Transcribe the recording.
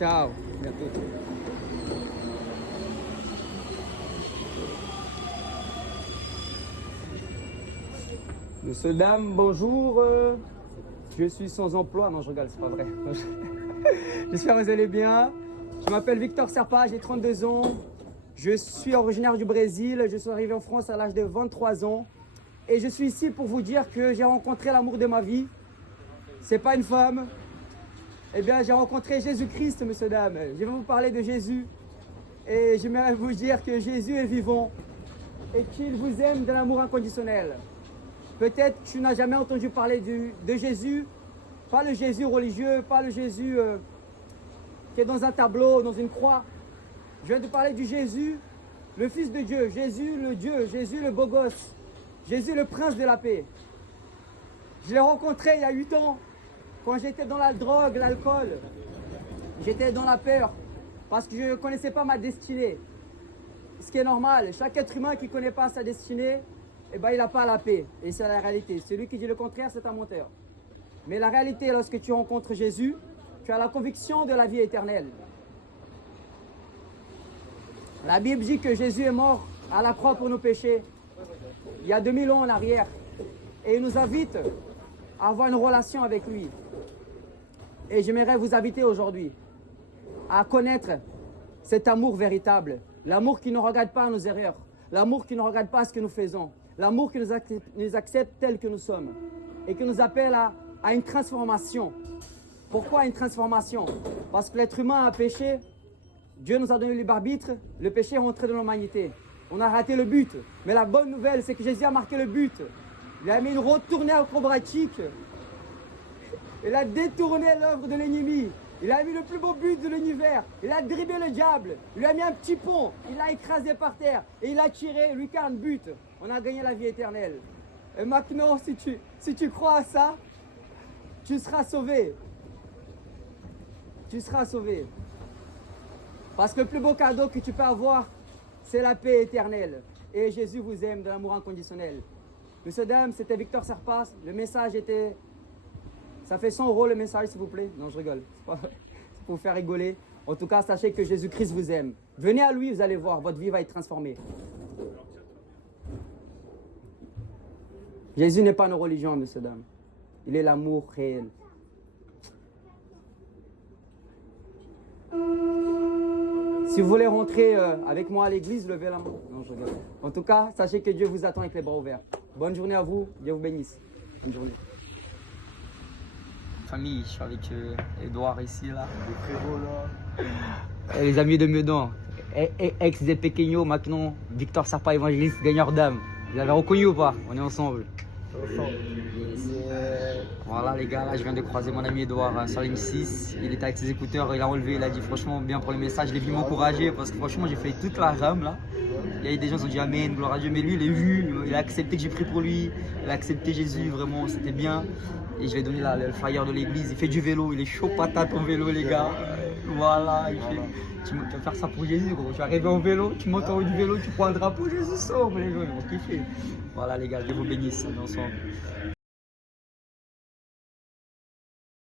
Ciao, à bientôt. Monsieur, dame, bonjour. Je suis sans emploi. Non, je rigole, c'est pas vrai. J'espère que vous allez bien. Je m'appelle Victor Serpa, j'ai 32 ans. Je suis originaire du Brésil. Je suis arrivé en France à l'âge de 23 ans. Et je suis ici pour vous dire que j'ai rencontré l'amour de ma vie. C'est pas une femme. Eh bien, j'ai rencontré Jésus-Christ, monsieur, dame. Je vais vous parler de Jésus. Et j'aimerais vous dire que Jésus est vivant et qu'il vous aime de l'amour inconditionnel. Peut-être que tu n'as jamais entendu parler de Jésus, pas le Jésus religieux, pas le Jésus qui est dans un tableau, dans une croix. Je viens de parler du Jésus, le Fils de Dieu, Dieu, Jésus le beau gosse, Jésus le prince de la paix. Je l'ai rencontré il y a 8 ans, quand j'étais dans la drogue, l'alcool. J'étais dans la peur, parce que je ne connaissais pas ma destinée. Ce qui est normal, chaque être humain qui ne connaît pas sa destinée, eh ben, il n'a pas la paix. Et c'est la réalité. Celui qui dit le contraire, c'est un menteur. Mais la réalité, lorsque tu rencontres Jésus, tu as la conviction de la vie éternelle. La Bible dit que Jésus est mort à la croix pour nos péchés, il y a 2000 ans en arrière. Et il nous invite à avoir une relation avec lui. Et j'aimerais vous inviter aujourd'hui à connaître cet amour véritable. L'amour qui ne regarde pas nos erreurs. L'amour qui ne regarde pas ce que nous faisons. L'amour qui nous accepte tels que nous sommes et qui nous appelle à une transformation. Pourquoi une transformation? Parce que l'être humain a péché, Dieu nous a donné le libre arbitre, le péché est rentré dans l'humanité. On a raté le but. Mais la bonne nouvelle, c'est que Jésus a marqué le but. Il a mis une retournée acrobatique. Il a détourné l'œuvre de l'ennemi. Il a mis le plus beau but de l'univers. Il a dribblé le diable. Il lui a mis un petit pont. Il l'a écrasé par terre. Et il a tiré, lui, 40 buts. On a gagné la vie éternelle. Et maintenant, si tu crois à ça, tu seras sauvé. Tu seras sauvé. Parce que le plus beau cadeau que tu peux avoir, c'est la paix éternelle. Et Jésus vous aime de l'amour inconditionnel. Monsieur, dame, c'était Victor Serpas. Le message était... Ça fait 100 € le message, s'il vous plaît. Non, je rigole. C'est pour vous faire rigoler. En tout cas, sachez que Jésus-Christ vous aime. Venez à lui, vous allez voir, votre vie va être transformée. Jésus n'est pas une religion, monsieur, dame. Il est l'amour réel. Si vous voulez rentrer avec moi à l'église, levez la main. Non, je rigole. En tout cas, sachez que Dieu vous attend avec les bras ouverts. Bonne journée à vous. Dieu vous bénisse. Bonne journée. Famille, je suis avec Edouard ici, là. Et les amis de Meudon. Ex des Pequeños, maintenant Victor Serpa, évangéliste, gagneur d'âme. Vous l'avez reconnu ou pas? On est ensemble. Voilà les gars, là je viens de croiser mon ami Edouard sur l'M6. Il était avec ses écouteurs, il a enlevé, il a dit franchement bien pour le message. Il est venu m'encourager parce que franchement j'ai fait toute la rame là. Il y a eu des gens qui ont dit Amen, gloire à Dieu, mais lui il est vu, il a accepté que j'ai pris pour lui, il a accepté Jésus, vraiment c'était bien. Et je lui ai donné le flyer de l'église, il fait du vélo, il est chaud patate en vélo les gars. Voilà, tu vas faire ça pour Jésus gros, tu vas arriver en vélo, tu montes en haut du vélo, tu prends un drapeau, Jésus sort, les gens ils vont kiffer. Voilà les gars, Dieu vous bénisse, on est ensemble.